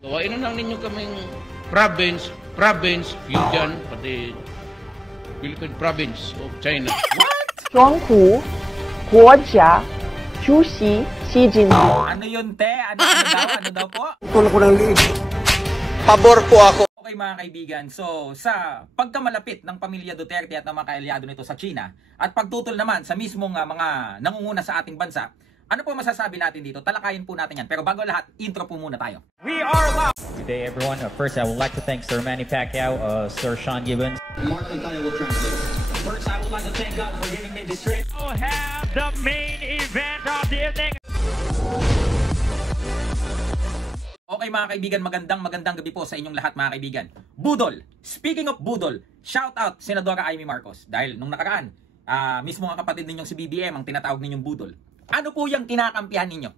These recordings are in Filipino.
Gawain na lang ninyo kaming province, yun dyan, pati Philippine Province of China. 庄胡国家主席习近平。 Ano yun, te? Ano daw po? Tulong ko ng liig. Pabor po ako. Okay mga kaibigan, so sa pagkamalapit ng pamilya Duterte at ng mga kaalyado nito sa China at pagtutol naman sa mismong mga nangunguna sa ating bansa, ano po masasabi natin dito? Talakayin po natin yan. Pero bago lahat, intro po muna tayo. We are live! Good day, everyone. First, I would like to thank Sir Manny Pacquiao, Sir Sean Gibbons. Mark Montaya will translate. First, I would like to thank God for giving me this trip. We have the main event of the evening. Okay mga kaibigan, magandang gabi po sa inyong lahat mga kaibigan. Budol! Speaking of Budol, shout out Senadora Amy Marcos. Dahil nung nakaraan, mismo ang kapatid ninyong si BBM ang tinatawag ninyong Budol. Ano po yung kinakampihan ninyo?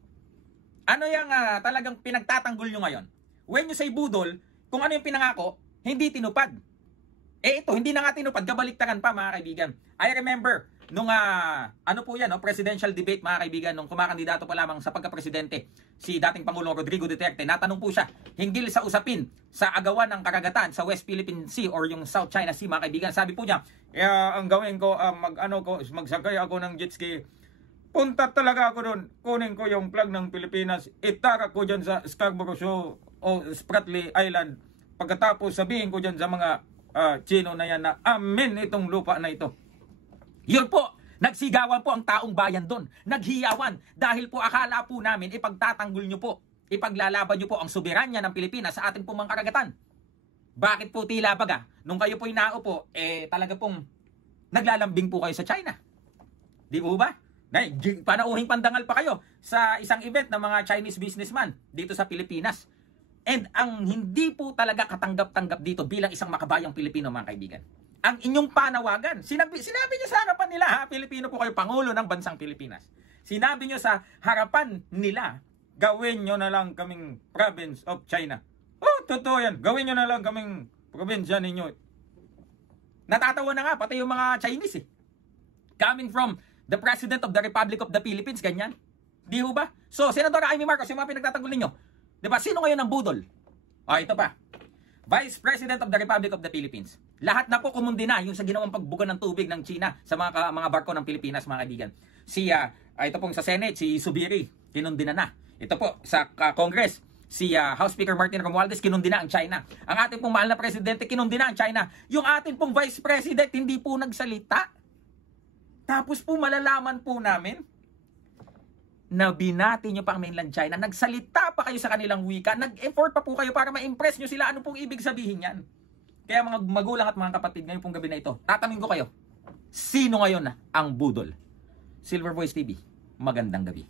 Ano yung talagang pinagtatanggol nyo ngayon? When you say Budol, kung ano yung pinangako, hindi tinupad. Eh ito, hindi na nga tinupad, kabaliktaran pa mga kaibigan. I remember, nung presidential debate mga kaibigan, nung kumakandidato pa lamang sa pagka-presidente, si dating Pangulong Rodrigo Duterte, natanong po siya, hinggil sa usapin sa agawan ng karagatan sa West Philippine Sea or yung South China Sea mga kaibigan. Sabi po niya, ang gawin ko, magsakay ako ng jet ski. Punta talaga ako doon, kunin ko yung flag ng Pilipinas, itarak ko dyan sa Scarborough Shoal o Spratly Island. Pagkatapos sabihin ko dyan sa mga Chino na yan na amin itong lupa na ito. Yun po, nagsigawan po ang taong bayan doon. Naghiyawan dahil po akala po namin ipagtatanggol nyo po, ipaglalaban nyo po ang soberanya ng Pilipinas sa ating pong mga karagatan. Bakit po tila baga? Nung kayo po'y naupo, talaga pong naglalambing po kayo sa China. Di po ba? Panauhing pandangal pa kayo sa isang event ng mga Chinese businessman dito sa Pilipinas. And ang hindi po talaga katanggap-tanggap dito bilang isang makabayang Pilipino mga kaibigan, ang inyong panawagan, sinabi nyo sa harapan nila, Pilipino po kayo, Pangulo ng Bansang Pilipinas. Sinabi nyo sa harapan nila, gawin nyo na lang kaming province of China. Oh, totoo yan. Gawin nyo na lang kaming probinsya ninyo. Natatawa na nga, pati yung mga Chinese coming from the President of the Republic of the Philippines, ganyan. Di ho ba? So, Senadora Amy Marcos, yung mga pinagtatanggol ninyo, di ba? Sino ngayon ang budol? Ito pa. Vice President of the Republic of the Philippines. Lahat na po kumundi na yung sa ginawang pagbuga ng tubig ng China sa mga barko ng Pilipinas, mga kaibigan. Ito pong sa Senate, si Subiri, kinundi na. Ito po, sa Congress, si House Speaker Martin Romualdez, kinundi na ang China. Ang ating pong mahal na presidente, kinundi na ang China. Yung ating pong Vice President, hindi po nagsalita. Tapos po malalaman po namin na binati nyo pa ang mainland China, nagsalita pa kayo sa kanilang wika, nag-effort pa po kayo para ma-impress nyo sila. Ano pong ibig sabihin yan? Kaya mga magulang at mga kapatid, ngayon pong gabi na ito, tatanungin ko kayo, sino ngayon ang budol? Silver Voice TV, magandang gabi.